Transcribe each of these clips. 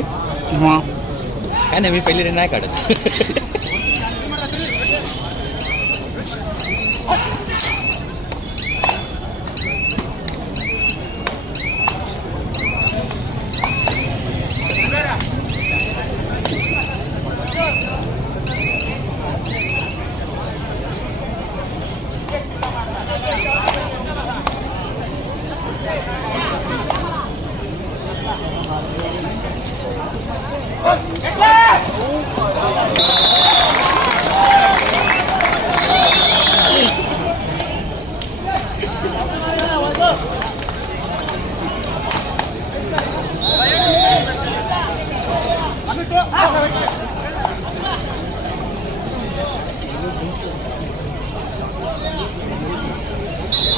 रे. काय नाही, मी पहिले नाही काढत.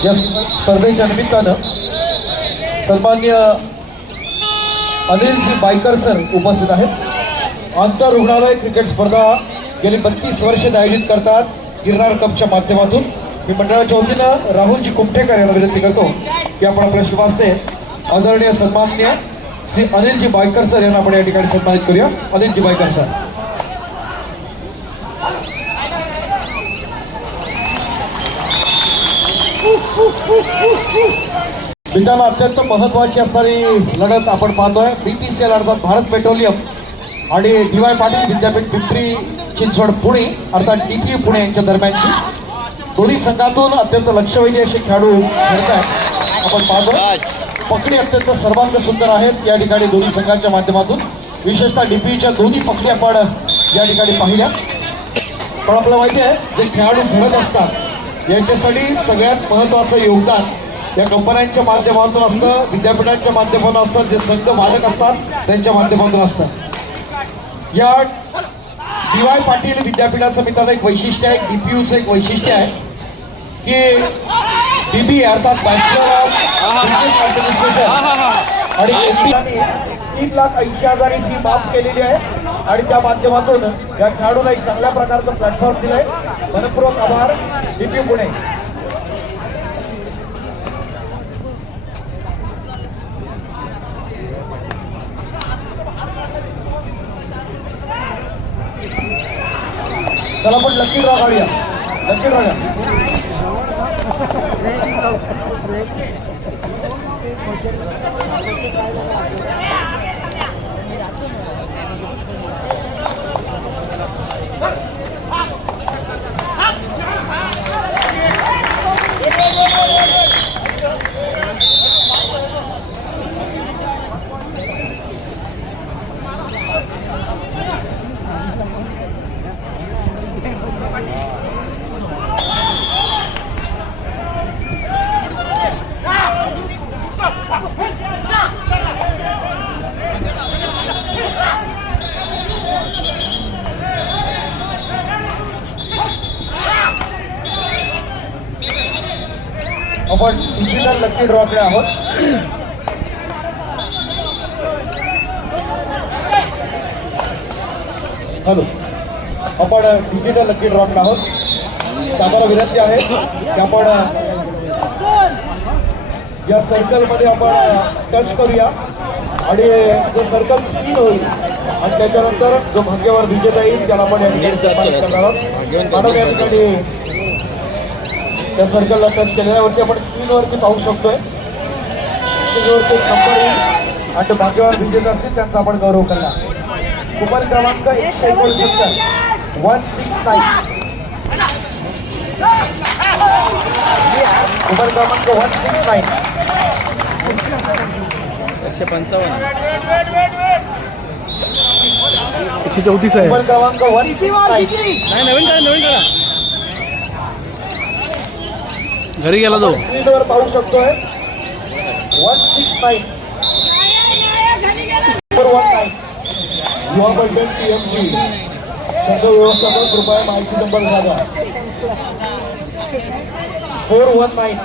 या स्पर्धेच्या निमित्तानं सन्माननीय अनिलजी बायकर सर उपस्थित आहेत. आंतर रुग्णालय क्रिकेट स्पर्धा गेली 32 वर्षे आयोजित करतात गिरनार कपच्या माध्यमातून. मी मंडळाच्या वतीनं राहुलजी कुमठेकर यांना विनंती करतो की आपण आपल्या शुभास्ते आदरणीय सन्माननीय श्री अनिलजी बायकर सर यांना आपण या ठिकाणी सन्मानित करूया. Anilji biker sir. मित्रांनो, अत्यंत महत्वाची असणारी लढत आपण पाहतोय. BPCL अर्थात भारत पेट्रोलियम आणि DY पाटील विद्यापीठ पिंपरी चिंचवड पुणे अर्थात DPU पुणे यांच्या दरम्यानची दोन्ही संघातून अत्यंत लक्षवेधी असे खेळाडू खेळत आहेत. आपण पाहतोय पकडी अत्यंत सर्वांग सुंदर आहेत या ठिकाणी दोन्ही संघांच्या माध्यमातून. विशेषतः DPUच्या दोन्ही पकडी आपण या ठिकाणी पाहिल्या. पण आपल्याला माहिती आहे जे खेळाडू खेळत असतात यांच्यासाठी सगळ्यात महत्वाचं योगदान या कंपन्यांच्या माध्यमातून असतं, विद्यापीठांच्या माध्यमातून असतं, जे संघ मालक असतात त्यांच्या माध्यमातून असतं. या DY पाटील विद्यापीठाचं मित्रांनो एक वैशिष्ट्य आहे, DPUचं एक वैशिष्ट्य आहे की BBA अर्थात बॅचलर ऑफ बिझनेस ॲडमिनिस्ट्रेशन आणि 3,80,000 फी माफ केलेली आहे आणि त्या माध्यमातून या खेळाडूला एक चांगल्या प्रकारचं प्लॅटफॉर्म दिलंय. मनपूर्वक आभार DPU पुणे. चला पण लकी ड्रॉ काढूया. लकी ड्रॉ घ्या. आपण डिजिटल लकी ड्रॉकडे आहोत. हॅलो, आपण डिजिटल लकी ड्रॉकडे आहोत. आम्हाला विनंती आहे की आपण या सर्कलमध्ये आपण टच करूया आणि जे सर्कल स्पिन होईल आणि त्याच्यानंतर जो भाग्यवान विजेता येईल त्याला आपण या ठिकाणी सन्मानित करणार आहोत. आपण या ठिकाणी त्या सर्कलला टच केल्यावरती आपण स्क्रीनवरती पाहू शकतोय. स्क्रीनवरती नंबर येईल आणि भाग्यवान विजेता असतील त्यांचा आपण गौरव करणार. कुपन क्रमांक 169 169. कुपन क्रमांक 169 155 134 आहे. कुपन क्रमांक 169. नाही, नवीन करा. घरी गेला तो. स्क्रीनवर पाहू शकतोय 169 419. युवा बंधन TMC संघ व्यवस्थापन कृपया माहिती नंबर सांगा. 419.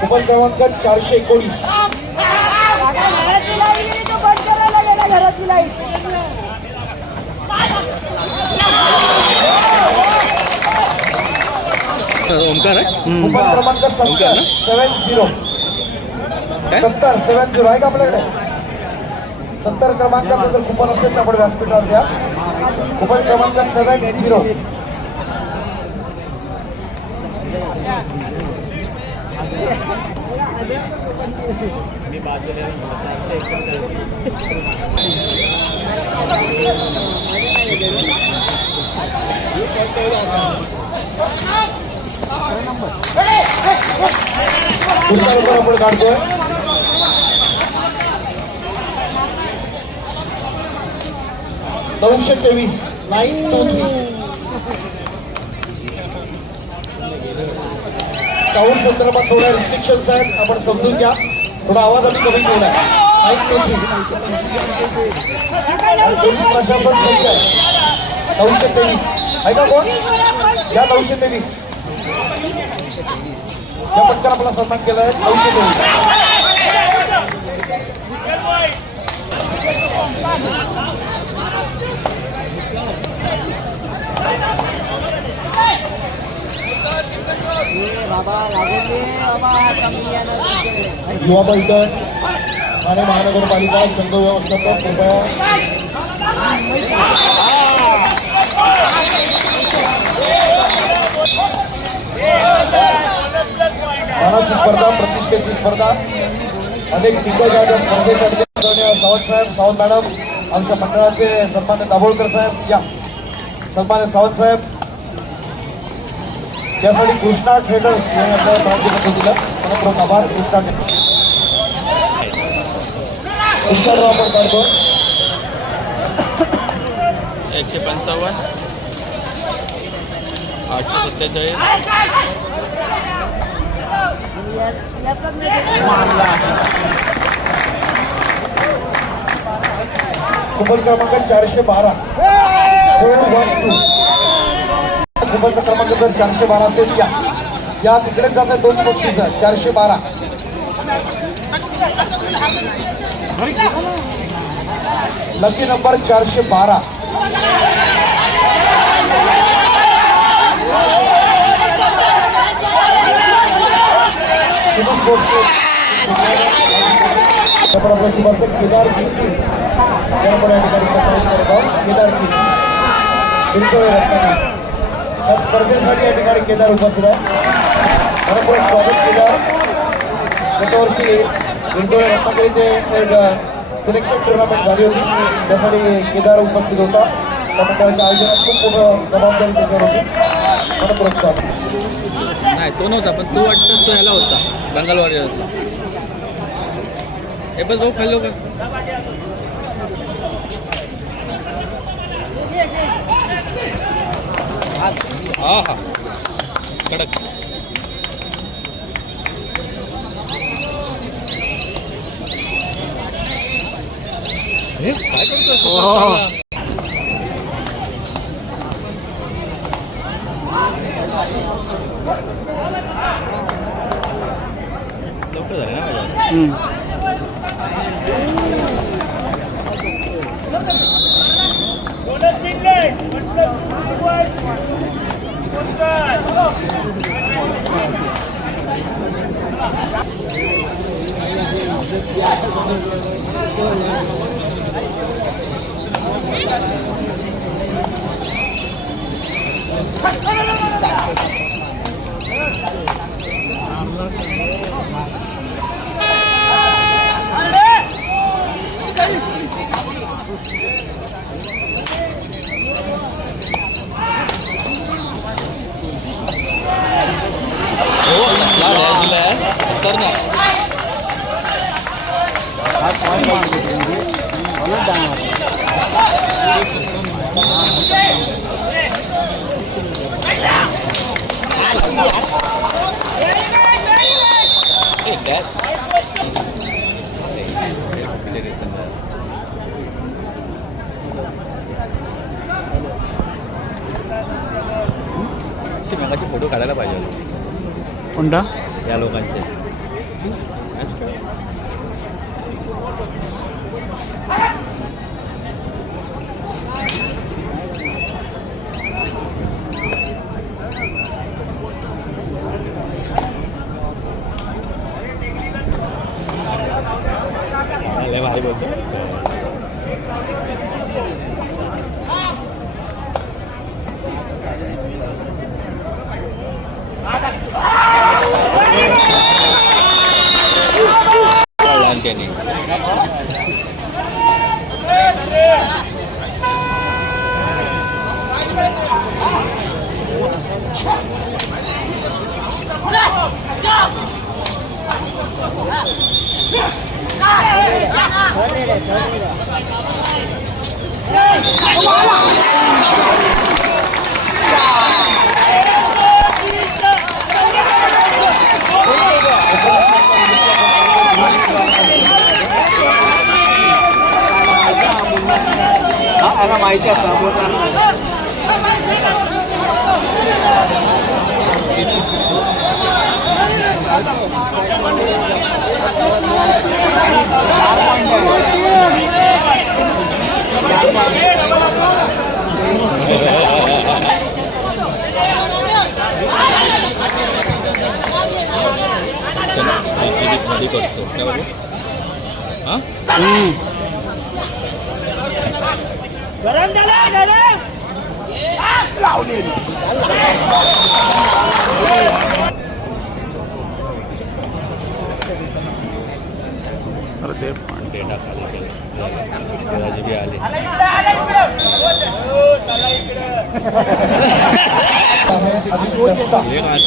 कुपन क्रमांक 419. ओमकार आहे. कुपन क्रमांक 70 70 आहे का आपल्याकडे. 70 क्रमांकाचं जर कुपन असेल तर आपण व्यासपीठावर द्या. कुपन क्रमांक 70. दुसरा नंबर आपण काढतोय. नऊशे 923. साऊंड संदर्भात थोड्या रिस्ट्रिक्शन्स आहेत, आपण समजून घ्या. थोडा आवाज आम्ही कमी ठेवलाय. 923 प्रशासन सज्ज आहे. 923 ऐका कोण या 923 या पटकन आपला सन्मान केला आहे. 923 युवा पलटण ठाणे महानगरपालिका संघ व्यवस्थापक कृपया मानाची स्पर्धा, प्रतिष्ठेची स्पर्धा, अनेक दिग्गजांच्या स्पर्धेसाठी सावंत साहेब, सावंत मॅडम, आमच्या मंडळाचे सन्मान्य दाभोळकर साहेब, या सन्मान्य सावंत साहेब, त्यासाठी कृष्णा ट्रेडर्स यांनी आपल्याला प्राधान्य दिलं. मनपूर्वक आभार कृष्णा ट्रेडर्स. आपण काढतो 155 847. कुपन क्रमांक 412. कुपनचा क्रमांक जर 412 असेल या तिकडेच जात आहे 2 बक्षीस 412. Lucky number 412. आपल्या शुभासक केदार कीर्ती आपण या ठिकाणी सन्मानित करत आहोत. केदार कीर्ती या स्पर्धेसाठी या ठिकाणी केदार उपस्थित आहे. मनपूर्वक स्वागत केदार. गत वर्षी विंचोळे रत्नागिरी ते एक सिलेक्शन टुर्नामेंट झाली होती, त्यासाठी केदार उपस्थित होता. त्या मंडळाच्या आयोजनात खूप मोठं जबाबदारी त्याच्यावर होती. मनपूर्वक स्वागत. नाही तो नव्हता, पण तो वाटतं तो ह्याला होता बंगाल वॉरियर्सला. हे बस भाऊ खाल्लो का हा हा कडक. हे काय करतोय? लवकर झाले ना माझ्या. मगाशी फोटो काढायला पाहिजे होते. कोणता या लोकांचे भाई बोलतो. कळला त्याने. माहिती असतं करतो त्यावर हां डेटा खाली बी आले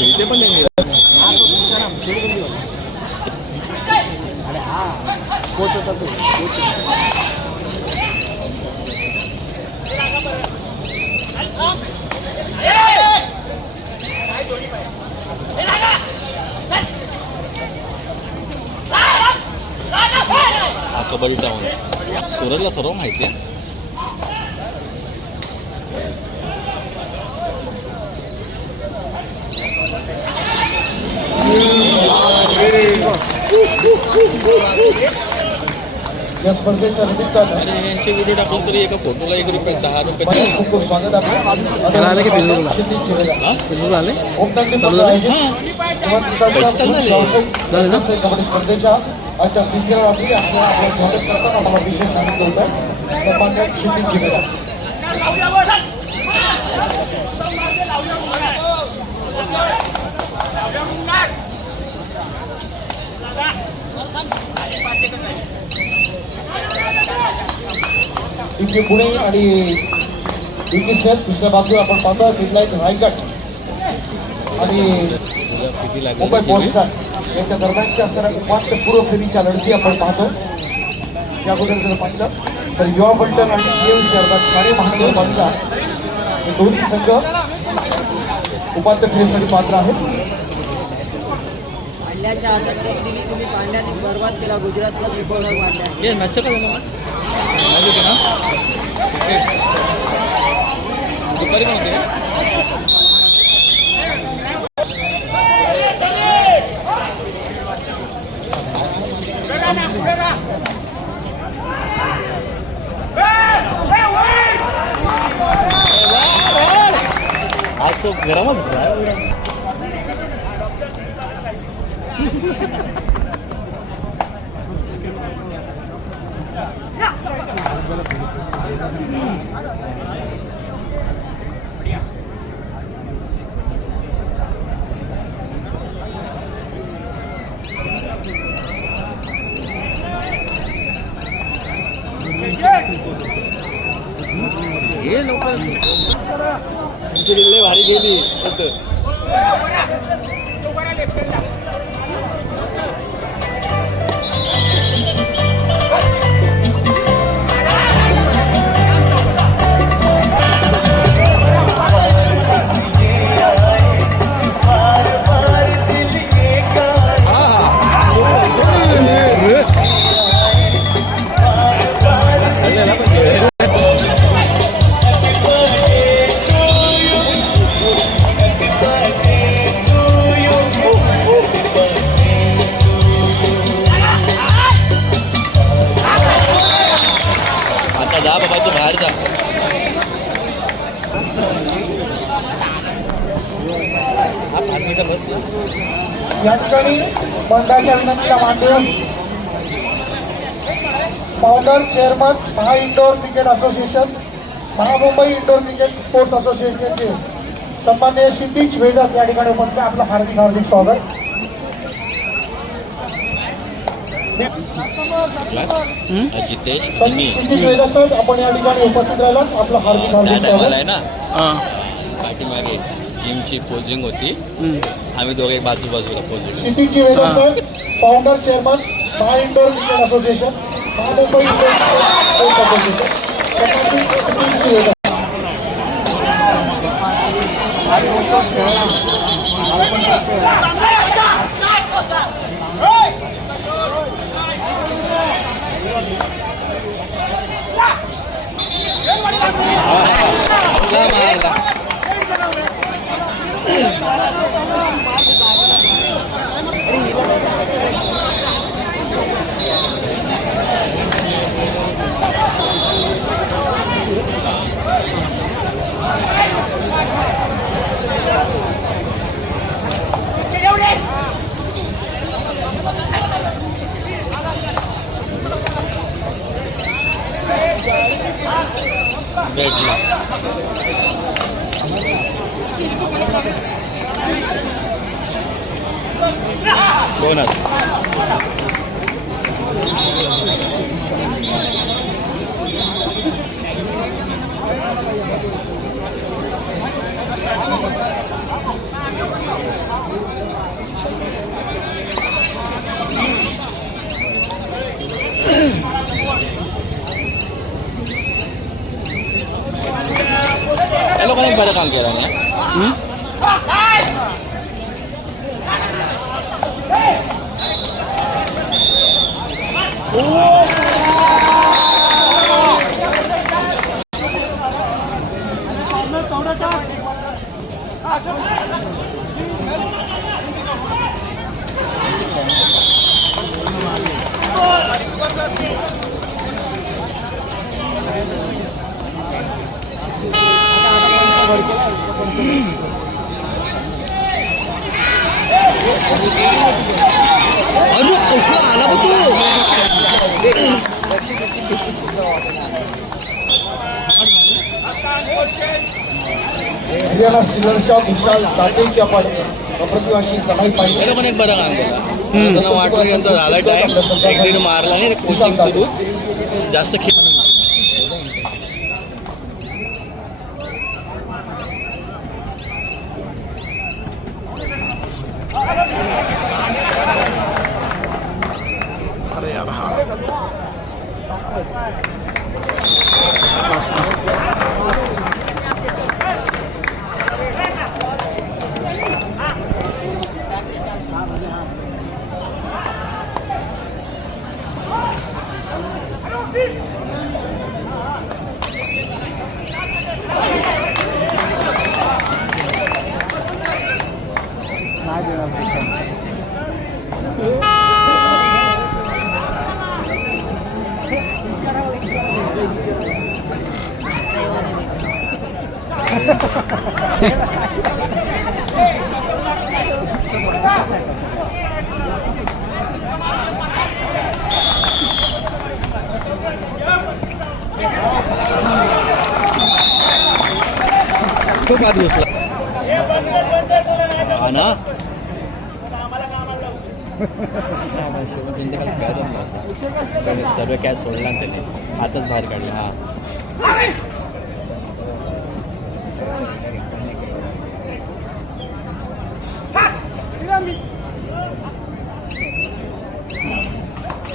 इथे पण नाही हा कबड्डी टाऊन सूरजला सर्व माहिती आहे. या स्पर्धेच्या निमित्तानं अरे यांचे व्हिडिओ टाकले तरी एका फोटोला 1 रुपये 10 रुपये खूप खूप स्वागत आहे. कबड्डी स्पर्धेच्या आजच्या तिसऱ्या रात्री आपलं स्वागत करताना आम्हाला विशेष सांगितलं होतं सन्मान्य क्षितिज जिवेदार. इथे पुणे आणि BPCL दुसऱ्या बाजूला आपण पाहतो मिडलाईन रायगड आणि मुंबई पोस्टार यांच्या दरम्यानच्या असणाऱ्या उपांत्यपूर्व फेरीच्या लढती आपण पाहतो. या अगोदर जर पाहिलं तर युवा पलटण आणि PMC अर्थात ठाणे महानगरपालिका हे दोन्ही संघ उपांत्य फेरीसाठी पात्र आहेत. पांड्याच्या हातात दिली तुम्ही पांड्याने बर्बाद केला गुजरातला त्रिकोणा पांड्या. ये मॅच का ना दुपारी पण होते आज तो गरमच होता. हे लोक तुमची दिल्ली भारी गेली जा बाबा तू बाहेर जा. हा 5 मिनिटं बस. या ठिकाणी मंडळाच्या विनंतीला मान्य founder chairman Maha indoor cricket association, Mahamumbai indoor cricket sports असोसिएशनचे सन्माननीय क्षितिज वेदक या ठिकाणी उपस्थित आहे. आपलं हार्दिक हार्दिक स्वागत. क्षितिज वेदक सर आपण या ठिकाणी उपस्थित राहिलात. आपलं हार्दिक हार्दिक स्वागत. आहे ना पाठीमागे जिमची पोझिंग होती, आम्ही दोघे बाजूबाजूला posing. Kshitij Vedak sir founder chairman Maha indoor cricket association, Mahamumbai indoor cricket sports association. सन्माननीय क्षितिज वेदक. भेटला बोनस. या लोकांनी बरं काम केलं ना. अरे कसला आला तू. हरियाणा सिलरच्या विशाल तातेची आपण अप्रतिम अशी चढाई पाहिजे. हे लोकांनी एक बरं काम केलं. त्यांना वाटलं यांचा झाला टाइम, एक दीड मारला नाही. कोचिंग सुरू जास्त खेळ. खूप आधी बसला हा ना. सर्व कॅच सोडला ना त्याने, हातच बाहेर काढला. हा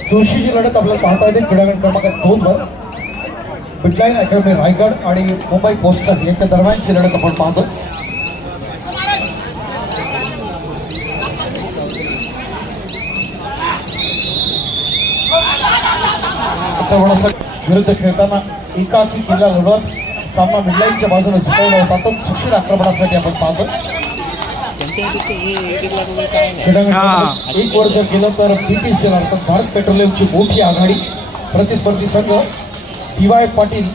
जोशीची लढत आपल्याला पाहता येते क्रीडांगण क्रमांक 2 वर. बिटलाईन अकॅडमी रायगड आणि मुंबई पोस्टल यांच्या दरम्यानची लढत आपण पाहतो. विरुद्ध खेळताना एकाकी केलेला लढत सामना मिडलाईनच्या बाजूने झुकवला होता. तो सुशील आक्रमणासाठी आपण पाहतो. एक वर जर केलं तर BPCL अर्थात भारत पेट्रोलियमची मोठी आघाडी. प्रतिस्पर्धी संघ DY पाटील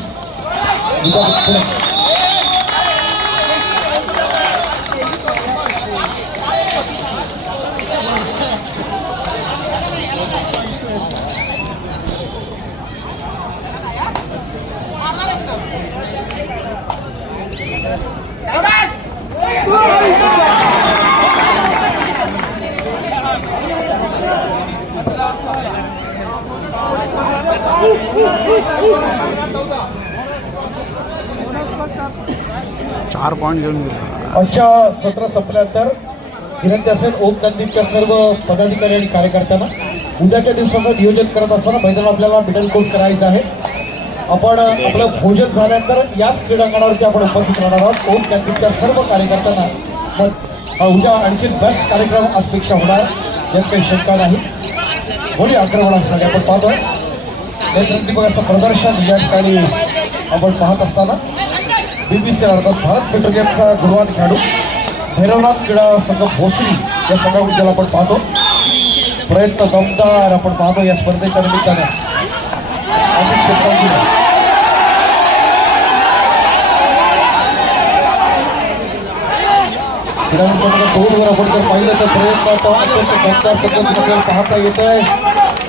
4 पॉईंट घेऊन गेला. आजच्या सत्र संपल्यानंतर विनंती असेल ओम नंदीपच्या सर्व पदाधिकारी आणि कार्यकर्त्यांना उद्याच्या दिवसाचं नियोजन करत असताना मैदानात आपल्याला मिडल कोट करायचं आहे. आपण आपलं भोजन झाल्यानंतर याच क्रीडांगणावरती आपण उपस्थित राहणार आहोत. ओम नंदीपच्या सर्व कार्यकर्त्यांना मग उद्या आणखी बेस्ट कार्यक्रम आजपेक्षा होणार यात काही शंका नाही. बोली आक्रमणासाठी आपण पाहतोय नेतृत्वाचं प्रदर्शन या ठिकाणी आपण पाहत असताना BPCL अर्थात भारत पेट्रोलियमचा गुणवान खेळाडू भैरवनाथ क्रीडा संघ भोसरी या संघाबद्दल आपण पाहतो. प्रयत्न दमदार आपण पाहतो या स्पर्धेच्या निमित्ताने. दोनवर आपण जर पाहिलं तर प्रयत्न अत्यंत दमदार पद्धतीने पाहता येत आहे.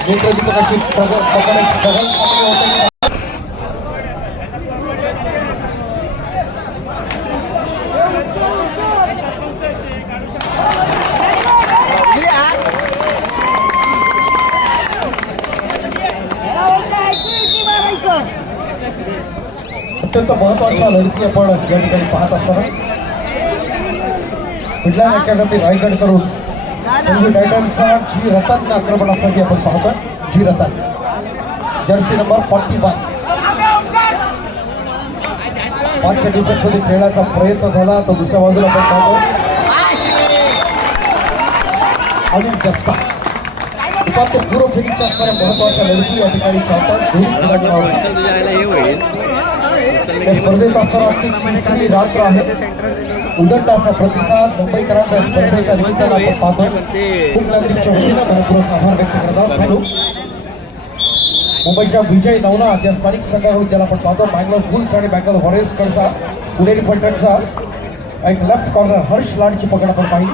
नेत्रदीपकाची अत्यंत महत्वाच्या लढती आपण या ठिकाणी पाहत असताना मिडलँड अकॅडमी रायगड करून टायटन्सचा जी रतन आक्रमणासाठी आपण पाहतोय. जी रतन जर्सी नंबर 41 पाचच्या डिफेन्समध्ये खेळण्याचा प्रयत्न झाला तर दुसऱ्या बाजूला आपण पाहतो अनिल जस्ता. पूर्व फेरीच्या असणाऱ्या महत्वाच्या लढती या ठिकाणी चालतात. या स्पर्धेचा असणारा आजची तिसरी रात्र आहे. उदंड असा प्रतिसाद मुंबईकरांच्या स्पर्धेच्या निमित्तानं आपण पाहतोय. खूप गर्दीच्या वतीनं मनपूर्वक आभार व्यक्त करत आहोत. मुंबईच्या विजय नवनाथ या स्थानिक संघाकडून ज्याला आपण पाहतो बँगलोर बुल्स आणि बँगलोर वॉरियर्सकडचा पुणेरी फलटणचा एक लेफ्ट कॉर्नर हर्ष लाडची पकड आपण पाहिली.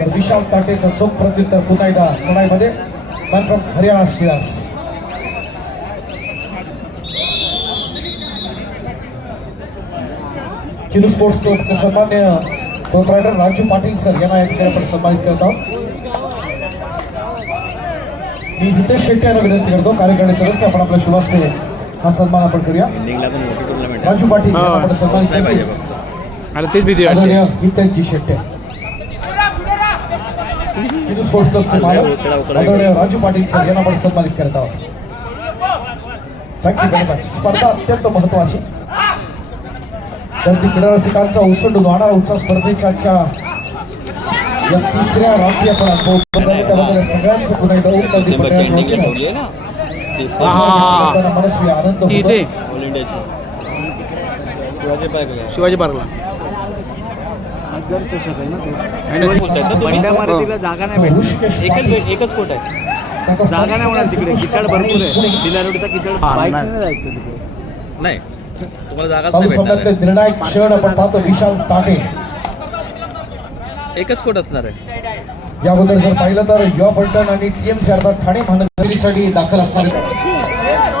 तर विशाल ताटेचा चोख प्रत्युत्तर पुन्हा एकदा चढाईमध्ये man from Haryana steelers. Chilu sports क्लबचे सन्मान्य प्रोप्रायटर राजू पाटील सर यांना या ठिकाणी आपण सन्मानित करत आहोत. मी हितेश शेट्टी यांना विनंती करतो कार्यकारिणी सदस्य आपण आपल्या शुभास्ते हा सन्मान आपण करूया. राजू पाटील यांना आपण सन्मानित करूया. हितेशजी शेट्टी चिलू स्पोर्ट्स क्लबचे मालक आदरणीय राजू पाटील सर यांना आपण सन्मानित करत आहोत. Thank you very much. स्पर्धा अत्यंत महत्वाची तर ती क्रीडा रसिकांचा ओसंडून वाढणारा उत्साह स्पर्धेच्या या तिसऱ्या रात्री आपण त्याबद्दल सगळ्यांचं पुन्हा एकदा मनस्वी आनंद होतो. शिवाजी पार्कला जागा नाही. एकच कोट आहे. जागा नाही होणार तिकडे. किचड भरपूर आहे. दिला रोडचा किचड बाईक नाही जायचं तिकडे. नाही तुम्हाला जागाच चालू नाही सामन्यातले भेटणार. निर्णायक क्षण आपण पाहतो. विशाल ताटे एकच कोट असणार आहे. याबद्दल जर पाहिलं तर युवा पलटण आणि TMC अर्थात ठाणे महानगरीसाठी दाखल असणारे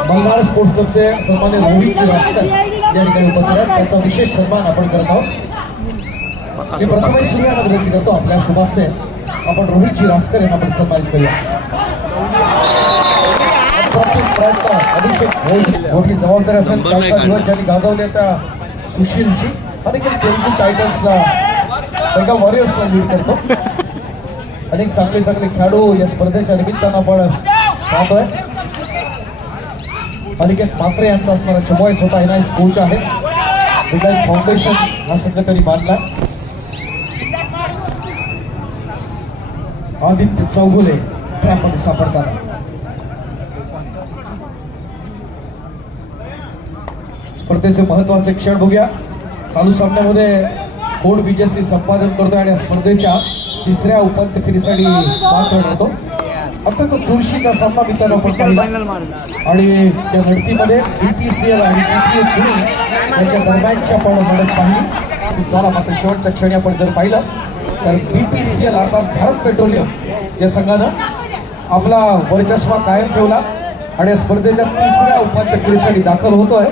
मल्हार स्पोर्ट्स क्लबचे सन्मान्य रोहितजी रासकर या ठिकाणी उपस्थित आहेत. त्यांचा विशेष सन्मान आपण करत आहोत. मी प्रथमच सूर्याला विनंती करतो आपल्या शुभास्ते आपण रोहितजी रासकर यांना आपण सन्मानित करूया. प्रयत्न अभिषेक मोठी जबाबदारी असेल ज्यांनी गाजवल्या त्या सुशीलची आणि तेलुगू टायटन्सला बेंगाल वॉरियर्सला लीड करतो. अनेक चांगले चांगले खेळाडू या स्पर्धेच्या निमित्तानं आपण पाहतोय. अनिकेत म्हात्रे यांचा असणारा चमोय छोटा NIS कोच आहे. विकास फाउंडेशन हा संघ तरी बांधला. आदित्य चौगुले ट्रॅपमध्ये सापडतात. स्पर्धेचे महत्वाचे क्षण बघूया. चालू सामन्यामध्ये कोण विजयश्री संपादन करतो आणि या स्पर्धेच्या तिसऱ्या उपांत्य फेरीसाठी पात्र ठरतो. अत्यंत चुरशीचा सामना मित्रांनो आपण पाहिला आणि त्या लढतीमध्ये BPCL आणि TPA पुणे यांच्या दरम्यानची आपण लढत पाहिली. चला मात्र शेवटच्या क्षणी आपण जर पाहिलं तर BPCL अर्थात भारत पेट्रोलियम या संघानं आपला वर्चस्व कायम ठेवला आणि या स्पर्धेच्या तिसऱ्या उपांत्य फेरीसाठी दाखल होतोय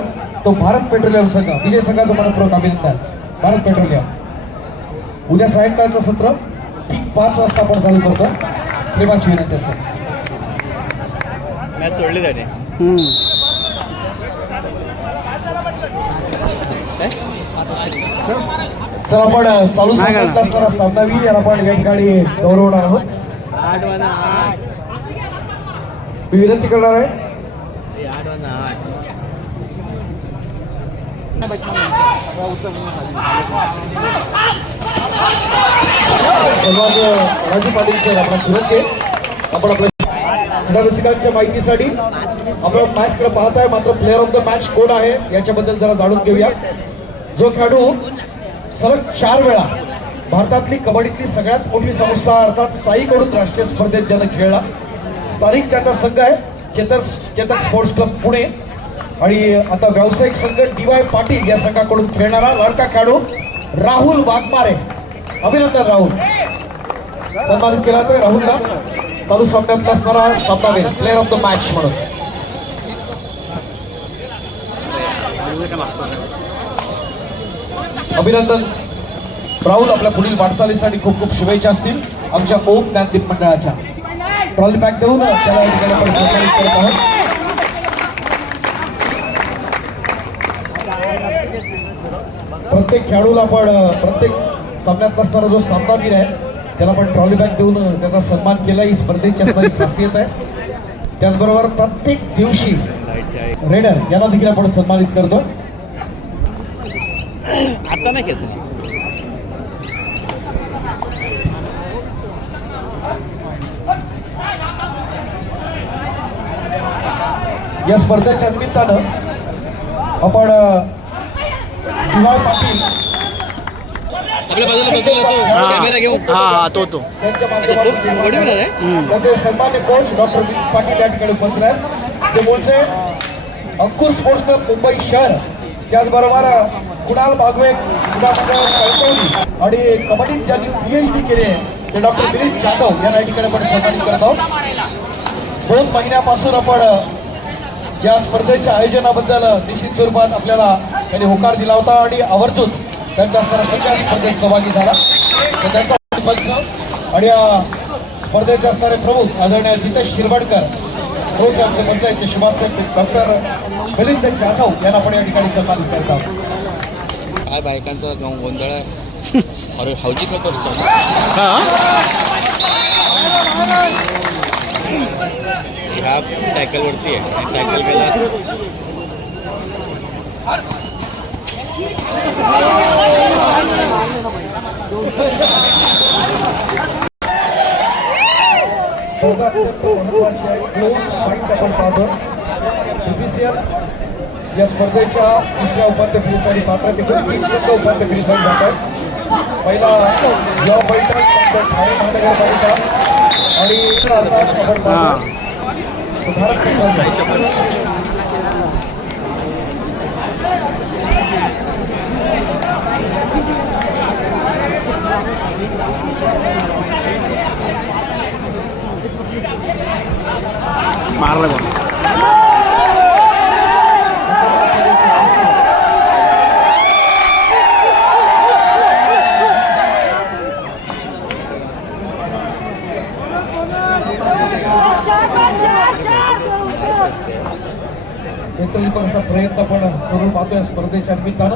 तो भारत पेट्रोलियम संघ. विजय संघाचं मनपूर्वक अभिनंदन. भारत पेट्रोलियम उद्या सायंकाळचं सत्र ठीक 5 वाजता आपण चालू करतो. प्रेमाची विनंती असेल. मॅच सोडली जाते. तर आपण चालू सांगत असणारा सामनावीर याला आपण या ठिकाणी गौरवणार आहोत. मी विनंती करणार आहे राजू पाटील सर आपला सुरत आपण आपल्या क्रीडा रसिकांच्या माहितीसाठी आपण मॅच कडे पाहत आहे. मात्र प्लेअर ऑफ द मॅच कोण आहे याच्याबद्दल जरा जाणून घेऊया. जो खेळाडू सलग 4 वेळा भारतातली कबड्डीतली सगळ्यात मोठी संस्था अर्थात साईकडून राष्ट्रीय स्पर्धेत ज्यानं खेळला, स्थानिक त्याचा संघ आहे चेतक स्पोर्ट्स क्लब पुणे आणि आता व्यावसायिक संघ DY पाटील या संघाकडून खेळणारा लाडका खेळाडू राहुल वाघमारे. अभिनंदन राहुल. सन्मानित केला तर राहुलला चालू सामन्यात असणारा सामनावीर प्लेअर ऑफ द मॅच म्हणून. अभिनंदन राहुल. आपल्या पुढील वाटचालीसाठी खूप खूप शुभेच्छा असतील आमच्या ओम ज्ञानदीप मंडळाच्या. ट्रॉली बॅग देऊन त्याला या ठिकाणी आपण सन्मानित करत आहोत. प्रत्येक खेळाडूला आपण प्रत्येक सामन्यात असणारा जो सामनावीर आहे त्याला आपण ट्रॉली बॅग देऊन त्याचा सन्मान केला. ही स्पर्धेची असणारी खासियत आहे. त्याचबरोबर प्रत्येक दिवशी रेडर याला देखील आपण सन्मानित करतो. आता नाही केलं. या स्पर्धेच्या निमित्तानं आपण DY पाटील आपल्या बाजूला बसलेला तो कॅमेरा घेऊन तो त्यांच्या बॉडी बिल्डर आहे. माध्यमातून त्याचे सन्मान्य कोच डॉक्टर विनीत पाटील या ठिकाणी उपस्थित आहेत. ते बोलचे अंकुर स्पोर्ट्स क्लब मुंबई शहर, त्याचबरोबर कुणाल बागवे क्रीडा मंडळ कळकवली आणि कबड्डीत ज्यांनी PhD केली आहे ते डॉक्टर दिलीप जाधव यांना या ठिकाणी आपण सन्मानित करत आहोत. 2 महिन्यापासून आपण या स्पर्धेच्या आयोजनाबद्दल निश्चित स्वरूपात आपल्याला त्यांनी होकार दिला होता आणि आवर्जून त्यांचा असणारा सगळ्या स्पर्धेत सहभागी झाला. तर त्यांचा पंच आणि या स्पर्धेचे असणारे प्रमुख आदरणीय जितेश शिरवाडकर रोज आमचे पंचायतचे शुभास्ते डॉक्टर मिलिंद जाधव यांना आपण या ठिकाणी सन्मानित करत आहोत. काय बायकांचा गोंधळ आहे. अरे हौजी का करतो ह्या टॅकल वरती आहे. टॅकल केला महत्वाची आहे. क्लोज फाईट आपण पाहतो. BPCL या स्पर्धेच्या 3ऱ्या उपांत्य फेरीसाठी पात्रतेकडून 3 संघ उपांत्य फेरीसाठी जातात. पहिला युवा बैठक, नंतर ठाणे महानगरपालिका आणि अर्थात आपण पाहतो भारत संघ. मारला बघ. एकतरी पण असा प्रयत्न पण करून पाहतोय स्पर्धेच्या निमित्तानं.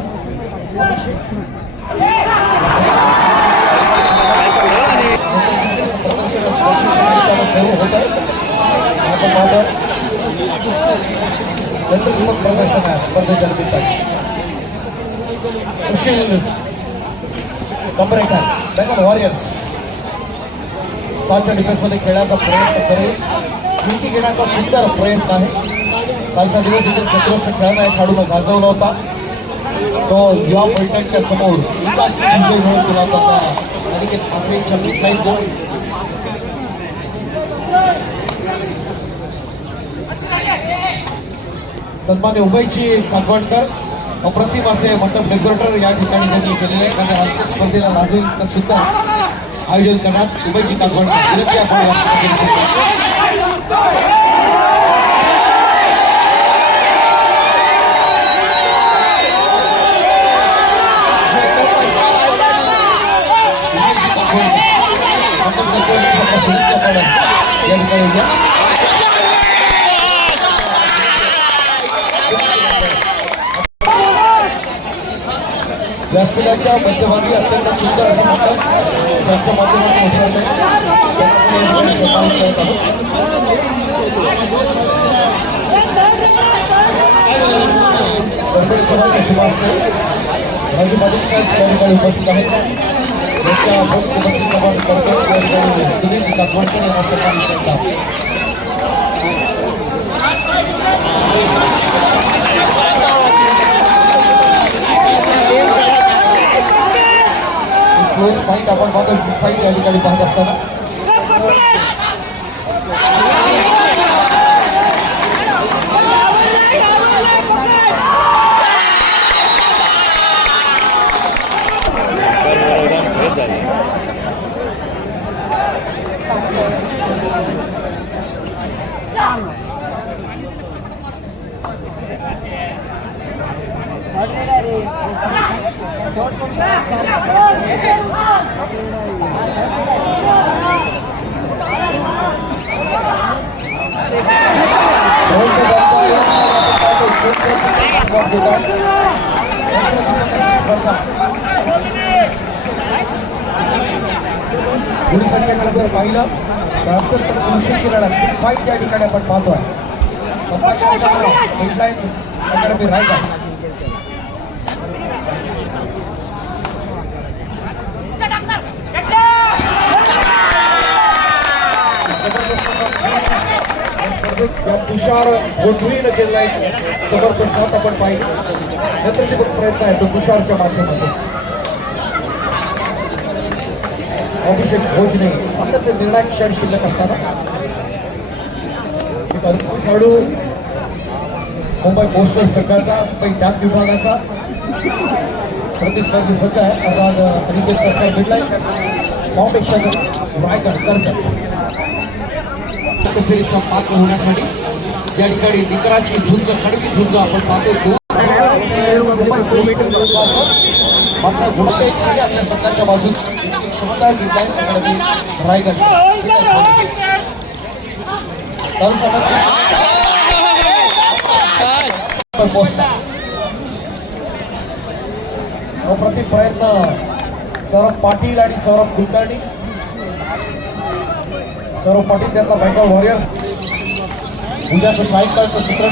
प्रदर्शन आहे स्पर्धेच्या निमित्ताने. सुशील कंबरेकर बँगन वॉरियर्स 7च्या डिफेन्समध्ये खेळण्याचा प्रयत्न करेल. विकी घेण्याचा सुंदर प्रयत्न आहे. कालचा दिवस देखील चतुरस्थ खेळाला खेळाडूला गाजवला होता. तो युवा पैठणच्या समोर एकाच विजय मिळवून केला होता अनिकेत ठाकरेंच्या मिडलाईन गोल. सन्मान्य उभयची कातवणकर अप्रतिम असे मंडप डेकोरेटर या ठिकाणी त्यांनी केलेले आहे. त्यांना राष्ट्रीय स्पर्धेला लाजेल सुद्धा आयोजन करण्यात उभयची कातवणकर विनंती आपण या ठिकाणी व्यासपीठाच्या मध्यभागी अत्यंत सुंदर असं मंडप त्यांच्या माध्यमातून उभारलंय. गणपती सभाच्या शुभास्ते राजू पाटील साहेब त्या ठिकाणी उपस्थित आहेत. त्यांच्या उपस्थित करतो सुनील काकवाडकर यांना सन्मानित करतात. क्लोज फाईट आपण पाहतो, फाईट या ठिकाणी पाहत असताना पोलिसांच्या जर पाहिलं तर अत्यंत कृषीची लढत फाईट या ठिकाणी आपण पाहतोय. Headline academy Raigad. या तुषार गोठवीनं केलेला एक जबरदस्त साथ आपण पाहिली. नंतरची पण प्रयत्न आहे तो तुषारच्या माध्यमातून. अभिषेक भोजने अत्यंत निर्णायक क्षण शिल्लक असताना खेळाडू मुंबई पोस्टल संघाचा मुंबई डाक विभागाचा प्रतिस्पर्धी संघ आहे. अर्थात अनिकेत कसं मिडलाईन फाउंडेशन रायगड कर्जत फेरीचा पात्र होण्यासाठी या ठिकाणी निकराची झुंज, कडवी झुंज आपण पाहतो. मात्र गुणतेची आपल्या संघाच्या बाजून क्षमता डिझाईन अकॅडमी रायगड अप्रतिम प्रयत्न सौरभ पाटील आणि सौरभ कुलकर्णी. सौरभ पाटील त्यांचा बेंगॉल वॉरियर्स उद्याचं सायंकाळचं सूत्र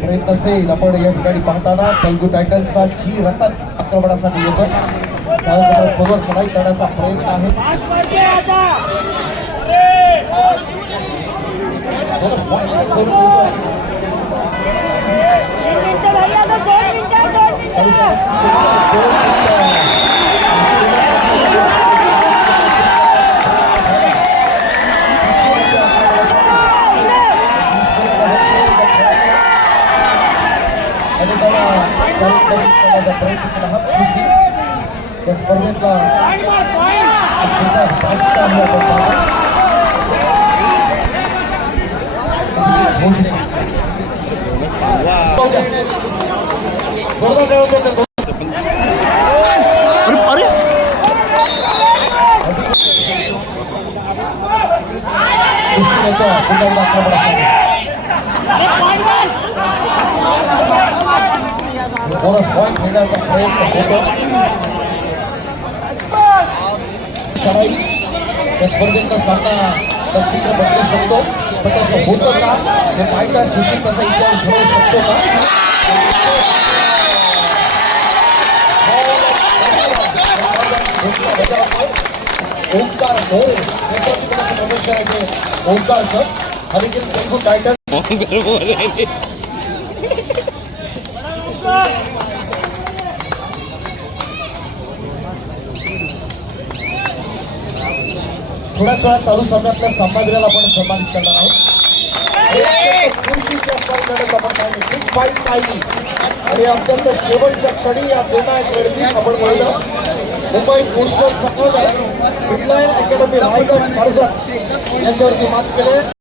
प्रयत्न असेल. आपण या ठिकाणी पाहताना तेलगू टायटन्सचा जी रतन आक्रमणासाठी येतोय त्यावर चढाई करण्याचा प्रयत्न आहे. प्रयत्न केला हा सुशी या स्पर्धेतला बोनस पॉईंट घेण्याचा प्रयत्न होतो. चढाई या स्पर्धेतला सामना चित्र बदलू शकतो पण तसं होतं का हे पाहिजे. सुशी कसा इतिहास घडवू शकतो का ओंकार प्रदर्शन आहे ते ओंकारचं आणि तेलगू टायटन थोड्याच वेळात चालू सामन्यातल्या सामनावीराला आपण सन्मानित करणार आहोत. आणि अत्यंत शेवटच्या क्षणी या निर्णायक लढतीत आपण पाहिलं मुंबई पोस्टल संघाने मिडलाईन अकॅडमी रायगड कर्जत यांच्यावरती मात केले.